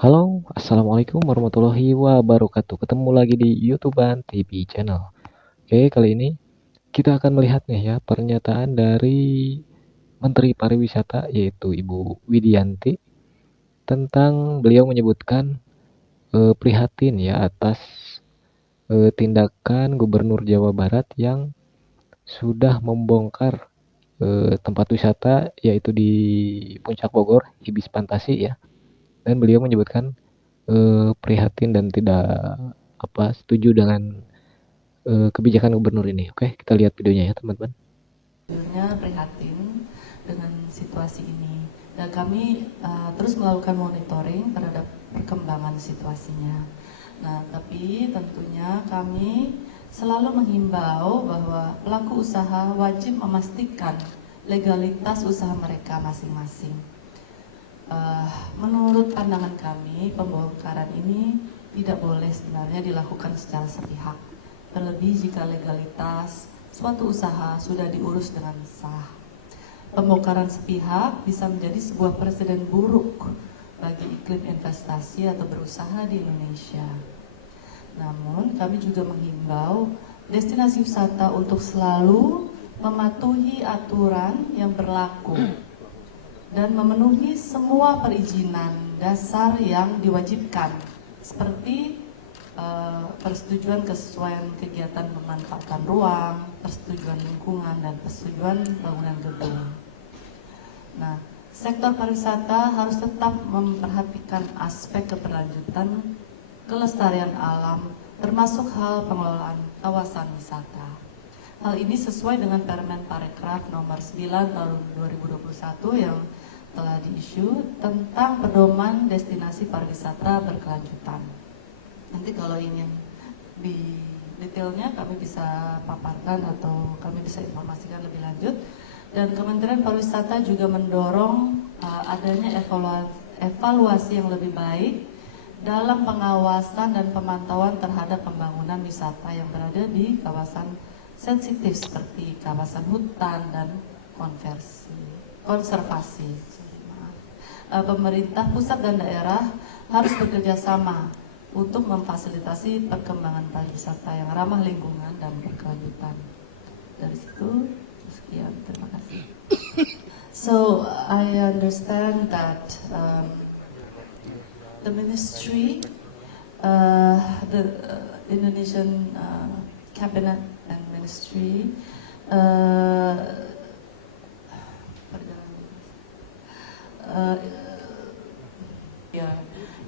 Halo, assalamualaikum warahmatullahi wabarakatuh. Ketemu lagi di YouTubean TV Channel. Oke, kali ini kita akan melihat nih ya pernyataan dari Menteri Pariwisata yaitu Ibu Widianti tentang beliau menyebutkan prihatin ya atas tindakan Gubernur Jawa Barat yang sudah membongkar tempat wisata yaitu di Puncak Bogor, Ibis Fantasi ya. Dan beliau menyebutkan prihatin dan tidak setuju dengan kebijakan gubernur ini. Oke, kita lihat videonya ya teman-teman. Sejujurnya prihatin dengan situasi ini dan kami terus melakukan monitoring terhadap perkembangan situasinya. Nah, tapi tentunya kami selalu menghimbau bahwa pelaku usaha wajib memastikan legalitas usaha mereka masing-masing. Menurut pandangan kami, pembongkaran ini tidak boleh sebenarnya dilakukan secara sepihak, terlebih jika legalitas suatu usaha sudah diurus dengan sah. Pembongkaran sepihak bisa menjadi sebuah presiden buruk bagi iklim investasi atau berusaha di Indonesia. Namun, kami juga menghimbau destinasi wisata untuk selalu mematuhi aturan yang berlaku dan memenuhi semua perizinan dasar yang diwajibkan seperti persetujuan kesesuaian kegiatan pemanfaatan ruang, persetujuan lingkungan, dan persetujuan bangunan gedung. Nah, sektor pariwisata harus tetap memperhatikan aspek keberlanjutan kelestarian alam, termasuk hal pengelolaan kawasan wisata. Hal ini sesuai dengan Permen Parekraf nomor 9 tahun 2021 yang telah diisu tentang pedoman destinasi pariwisata berkelanjutan. Nanti kalau ingin di detailnya kami bisa paparkan atau kami bisa informasikan lebih lanjut. Dan Kementerian Pariwisata juga mendorong adanya evaluasi yang lebih baik dalam pengawasan dan pemantauan terhadap pembangunan wisata yang berada di kawasan sensitif seperti kawasan hutan dan konservasi. Pemerintah pusat dan daerah harus bekerja sama untuk memfasilitasi perkembangan pariwisata yang ramah lingkungan dan berkelanjutan. Dari situ, sekian, terima kasih. So I understand that the ministry, the Indonesian cabinet and ministry, yeah,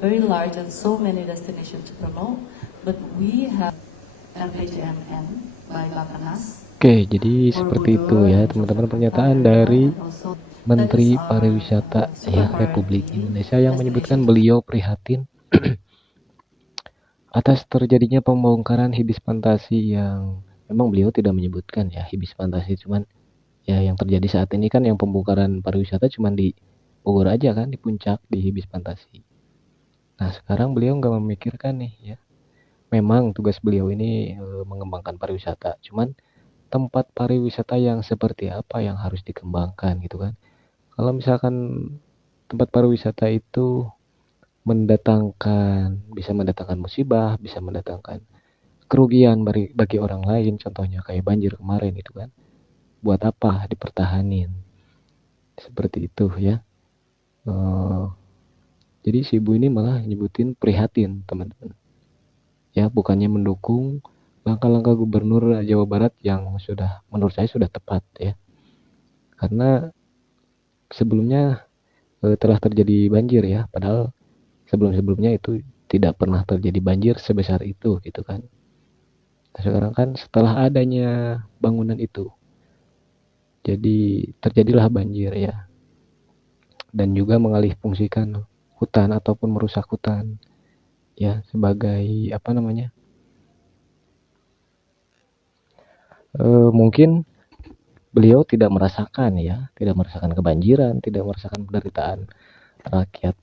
very large and so many destinations to promote, but we have RPJMN by Bappenas. Oke, jadi seperti itu ya teman-teman pernyataan dari Menteri Pariwisata ya Republik Indonesia yang menyebutkan beliau prihatin atas terjadinya pembongkaran Ibis Fantasi yang memang beliau tidak menyebutkan ya Ibis Fantasi, cuman ya yang terjadi saat ini kan yang pembongkaran pariwisata cuman di Bogor aja kan, di puncak, di Ibis Fantasi. Nah sekarang beliau nggak memikirkan nih ya, memang tugas beliau ini mengembangkan pariwisata, cuman tempat pariwisata yang seperti apa yang harus dikembangkan gitu kan. Kalau misalkan tempat pariwisata itu bisa mendatangkan musibah, bisa mendatangkan kerugian bagi orang lain, contohnya kayak banjir kemarin itu kan. Buat apa dipertahanin? Seperti itu ya. Jadi si ibu ini malah nyebutin prihatin teman-teman. Ya, bukannya mendukung langkah-langkah Gubernur Jawa Barat yang sudah menurut saya sudah tepat ya. Karena sebelumnya telah terjadi banjir ya, padahal sebelum-sebelumnya itu tidak pernah terjadi banjir sebesar itu gitu kan. Nah, sekarang kan setelah adanya bangunan itu, jadi terjadilah banjir ya, dan juga mengalih fungsikan hutan ataupun merusak hutan ya sebagai mungkin beliau tidak merasakan kebanjiran, tidak merasakan penderitaan rakyat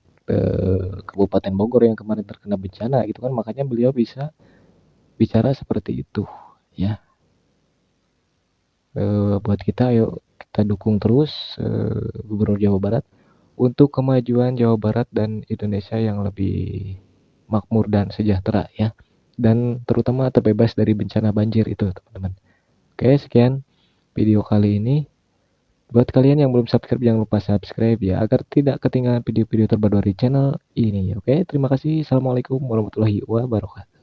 Kabupaten Bogor yang kemarin terkena bencana gitu kan, makanya beliau bisa bicara seperti itu ya. Buat kita, ayo kita dukung terus Gubernur Jawa Barat untuk kemajuan Jawa Barat dan Indonesia yang lebih makmur dan sejahtera ya, dan terutama terbebas dari bencana banjir itu teman-teman. Oke, sekian video kali ini. Buat kalian yang belum subscribe, jangan lupa subscribe ya, agar tidak ketinggalan video-video terbaru dari channel ini. Oke, terima kasih. Assalamualaikum warahmatullahi wabarakatuh.